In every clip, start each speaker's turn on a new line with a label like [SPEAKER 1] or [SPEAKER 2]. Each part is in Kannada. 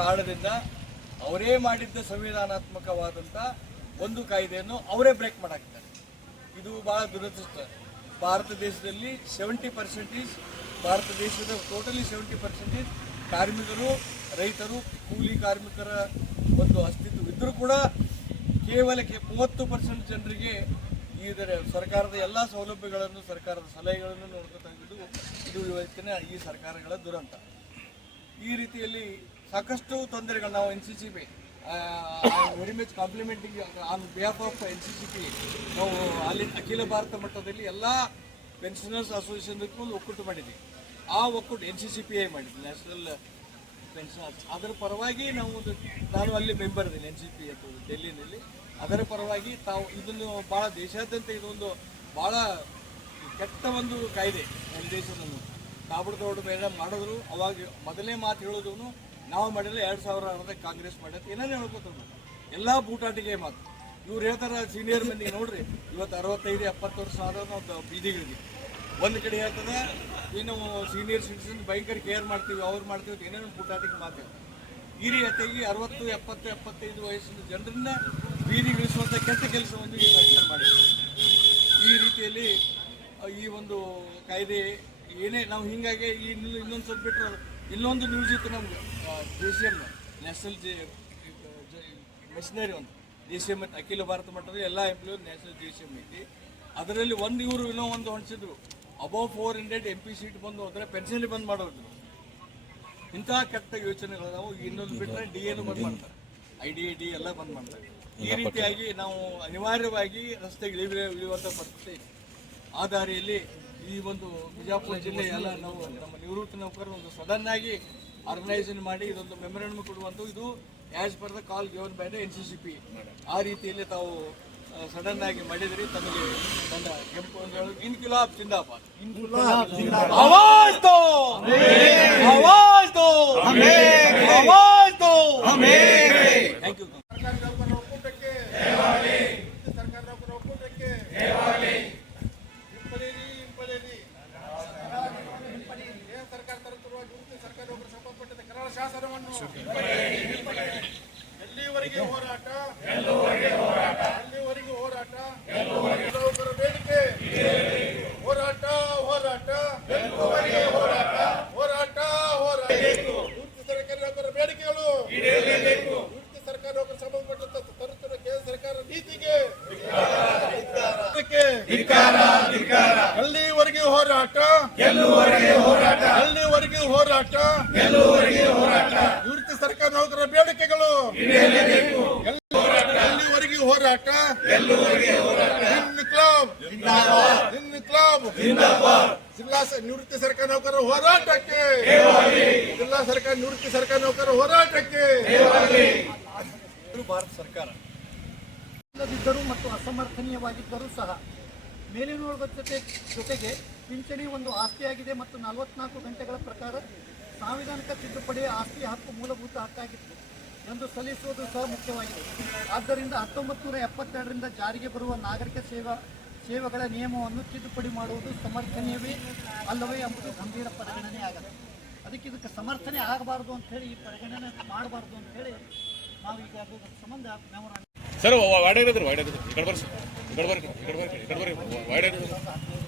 [SPEAKER 1] ಕಾರಣದಿಂದ ಅವರೇ ಮಾಡಿದ್ದ ಸಂವಿಧಾನಾತ್ಮಕವಾದಂಥ ಒಂದು ಕಾಯ್ದೆಯನ್ನು ಅವರೇ ಬ್ರೇಕ್ ಮಾಡಾಕಿದ್ದಾರೆ. ಇದು ಭಾಳ ದುರದೃಷ್ಟ. ಭಾರತ ದೇಶದಲ್ಲಿ ಸೆವೆಂಟಿ ಪರ್ಸೆಂಟೇಜ್ ಭಾರತ ದೇಶದ ಟೋಟಲಿ ಸೆವೆಂಟಿ ಪರ್ಸೆಂಟೇಜ್ ಕಾರ್ಮಿಕರು, ರೈತರು, ಕೂಲಿ ಕಾರ್ಮಿಕರ ಒಂದು ಅಸ್ತಿತ್ವ ಇದ್ದರೂ ಕೂಡ ಕೇವಲ ಮೂವತ್ತು ಪರ್ಸೆಂಟ್ ಜನರಿಗೆ ಇದರ ಸರ್ಕಾರದ ಎಲ್ಲ ಸೌಲಭ್ಯಗಳನ್ನು, ಸರ್ಕಾರದ ಸಲಹೆಗಳನ್ನು ನೋಡ್ಕೊತಾ ಇದು ಇವತ್ತಿನ ಈ ಸರ್ಕಾರಗಳ ದುರಂತ. ಈ ರೀತಿಯಲ್ಲಿ ಸಾಕಷ್ಟು ತೊಂದರೆಗಳು. ನಾವು N C C B very much complimenting on behalf of N C C P ನಾವು ಅಲ್ಲಿ ಅಖಿಲ ಭಾರತ ಮಟ್ಟದಲ್ಲಿ ಎಲ್ಲ ಪೆನ್ಷನರ್ಸ್ ಅಸೋಸಿಯೇಷನ್ಗೂ ಒಂದು ಒಕ್ಕೂಟ ಮಾಡಿದ್ದೀವಿ ಆ ಒಕ್ಕೂಟ N C C P I ಮಾಡಿದ್ವಿ ನ್ಯಾಷನಲ್ ಪೆನ್ಷನರ್ಸ್ ಅದರ ಪರವಾಗಿ ನಾವು ಒಂದು, ನಾನು ಅಲ್ಲಿ ಮೆಂಬರ್ ಇದ್ದೀನಿ ಎನ್ ಸಿ ಪಿ ಅಂತ ಡೆಲ್ಲಿನಲ್ಲಿ. ಅದರ ಪರವಾಗಿ ತಾವು ಇದನ್ನು ಭಾಳ ದೇಶಾದ್ಯಂತ ಇದೊಂದು ಭಾಳ ಕೆಟ್ಟ ಒಂದು ಕಾಯ್ದೆ. ನಮ್ಮ ದೇಶದ ತಾಬಡದೋಡು ಮೇಲೆ ಮಾಡಿದ್ರು. ಅವಾಗ ಮೊದಲೇ ಮಾತು ಹೇಳೋದು ನಾವು ಮಾಡಿಲ್ಲ ಎರಡು ಸಾವಿರ ಕಾಂಗ್ರೆಸ್ ಮಾಡತ್ತೆ ಏನೇನು ಹೇಳ್ಕೊತಾರೆ ಎಲ್ಲ ಬೂಟಾಟಿಗೆ ಮಾತು. ಇವ್ರು ಹೇಳ್ತಾರ ಸೀನಿಯರ್ ಮಂದಿಗೆ ನೋಡ್ರಿ, ಇವತ್ತು ಅರವತ್ತೈದು ಎಪ್ಪತ್ತು ವರ್ಷ ಆದ ನಾವು ಬೀದಿಗಳಿಗೆ. ಒಂದು ಕಡೆ ಹೇಳ್ತದೆ, ಏನು ಸೀನಿಯರ್ ಸಿಟಿಸನ್ ಭಯಂಕರ ಕೇರ್ ಮಾಡ್ತೀವಿ, ಅವ್ರು ಮಾಡ್ತೀವಿ ಏನೇನು ಬೂಟಾಟಿಗೆ ಮಾತು ಈ ರೀತಿಯಾಗಿ ಅರವತ್ತು, ಎಪ್ಪತ್ತು, ಎಪ್ಪತ್ತೈದು ವಯಸ್ಸಿನ ಜನರನ್ನ ಬೀದಿಗಿಳಿಸುವಂಥ ಕೆಟ್ಟ ಕೆಲಸವನ್ನು ಈ ಸರ್ಕಾರ ಮಾಡಿದೆ ಈ ರೀತಿಯಲ್ಲಿ ಈ ಒಂದು ಕಾಯ್ದೆ ಏನೇ, ನಾವು ಹಿಂಗಾಗಿ ಈ ಇನ್ನೂ- ಇನ್ನೊಂದು ಸ್ವಲ್ಪ ಬಿಟ್ಟರೆ ಇನ್ನೊಂದು ನ್ಯೂಸ್ ಇತ್ತು ನಮ್ಗೆ ಎಂ ನ್ಯಾಷನಲ್ ಜಿ ಮಿಷನರಿ ಒಂದು ಡಿ ಸಿ ಎಂ ಅಖಿಲ ಭಾರತ ಮಟ್ಟದ ಎಲ್ಲ employ national J C M ಐತಿ ಅದರಲ್ಲಿ ಒಂದು ಇವರು ಇನ್ನೂ ಒಂದು ಹೊಣಿಸಿದ್ರು above four hundred M P seat ಬಂದು ಹೋದ್ರೆ ಪೆನ್ಷನ್ ಬಂದ್ ಮಾಡೋದು ಇಂತಹ ಕೆಟ್ಟ ಯೋಚನೆಗಳು ನಾವು ಇನ್ನೊಂದು ಬಿಟ್ಟರೆ ಡಿ ಎನು ಬಂದ್ ಮಾಡ್ತಾರೆ. ಐ ಡಿ ಡಿ ಎಲ್ಲ ಬಂದ್ ಮಾಡ್ತಾರೆ. ಈ ರೀತಿಯಾಗಿ ನಾವು ಅನಿವಾರ್ಯವಾಗಿ ರಸ್ತೆಗೆ ಇಳಿಯುವ ಇಳಿಯುವಂಥ ಪರಿಸ್ಥಿತಿ ಆ ದಾರಿಯಲ್ಲಿ ಈ ಒಂದು ಬಿಜಾಪುರ ಜಿಲ್ಲೆ ಎಲ್ಲ ನಾವು ನಮ್ಮ ನಿವೃತ್ತ ನೌಕರರು ಒಂದು ಸಡನ್ ಆಗಿ ಆರ್ಗನೈಸೇಷನ್ ಮಾಡಿ ಇದೊಂದು ಮೆಮೊರಂಡಮ್ ಕೊಡುವಂತ ಇದು as per the call given by the N C C P ಆ ರೀತಿಯಲ್ಲಿ ತಾವು ಸಡನ್ ಆಗಿ ಮಾಡಿದ್ರಿ ತಮಗೆ ನನ್ನ ಕೆಂಪು ಅಂತ ಹೇಳೋದು ಇನ್ಕಿಲಾಬ್ ಜಿಂದಾಬಾದ್. ಆವಾಜ್ ದೋ ಆವಾಜ್ ದೋ ಆವಾಜ್ ದೋ
[SPEAKER 2] வச்சிருக்கேன் ಹೋರಾಟ. ಅಲ್ಲಿವರೆಗೆ ಹೋರಾಟ. ಗೆಲ್ಲುವವರೆಗೆ ಹೋರಾಟ. ನಿವೃತ್ತಿ ಸರ್ಕಾರ ನೌಕರರ ಬೇಡಿಕೆಗಳು. ಅಲ್ಲಿವರೆಗೆ ಹೋರಾಟ. ಇನ್ನು ಕ್ಲಬ್. ನಿನ್ನ ಕ್ಲಬ್. ಜಿಲ್ಲಾ ನಿವೃತ್ತಿ ನಿವೃತ್ತ ಸರ್ಕಾರ ನೌಕರರ ಹೋರಾಟಕ್ಕೆ. ಜಿಲ್ಲಾ ಸರ್ಕಾರ ನಿವೃತ್ತಿ ಸರ್ಕಾರ ನೌಕರರ ಹೋರಾಟಕ್ಕೆ.
[SPEAKER 1] ಭಾರತ ಸರ್ಕಾರ.
[SPEAKER 3] ಇಲ್ಲದಿದ್ದರೂ ಮತ್ತು ಅಸಮರ್ಥನೀಯವಾಗಿದ್ದರೂ ಸಹ ಮೇಲಿನ ಜೊತೆ ಜೊತೆಗೆ ಪಿಂಚಣಿ ಒಂದು ಆಸ್ತಿಯಾಗಿದೆ ಮತ್ತು ನಲವತ್ನಾಲ್ಕು ಗಂಟೆಗಳ ಪ್ರಕಾರ ಸಾಂವಿಧಾನಿಕ ತಿದ್ದುಪಡಿ ಆಸ್ತಿ ಹಕ್ಕು ಮೂಲಭೂತ ಹಕ್ಕಾಗಿತ್ತು ಎಂದು ಸಲ್ಲಿಸುವುದು ಸಹ ಮುಖ್ಯವಾಗಿದೆ. ಆದ್ದರಿಂದ ಹತ್ತೊಂಬತ್ತು ನೂರ ಎಪ್ಪತ್ತೆರಡರಿಂದ ಜಾರಿಗೆ ಬರುವ ನಾಗರಿಕ ಸೇವಾ, ಸೇವೆಗಳ ನಿಯಮವನ್ನು ತಿದ್ದುಪಡಿ ಮಾಡುವುದು ಸಮರ್ಥನೀಯವೇ ಅಲ್ಲವೇ ಎಂಬುದು ಗಂಭೀರ ಪರಿಗಣನೆ ಆಗುತ್ತೆ ಅದಕ್ಕೆ ಇದಕ್ಕೆ ಸಮರ್ಥನೆ ಆಗಬಾರ್ದು ಅಂತ ಹೇಳಿ ಈ ಪರಿಗಣನೆ ಮಾಡಬಾರ್ದು ಅಂತ ಹೇಳಿ ನಾವು ಈಗ ಸಂಬಂಧ ಮೆಮೊರಾಂಡಮ್
[SPEAKER 4] ಸರ್ ಇರೋದು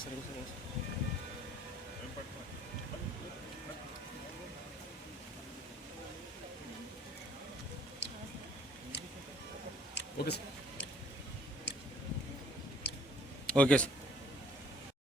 [SPEAKER 4] ಒಳಗೆ ಒಳಗೆ ಸರ್ ಒಳಗೆ sir okay sir
[SPEAKER 5] okay sir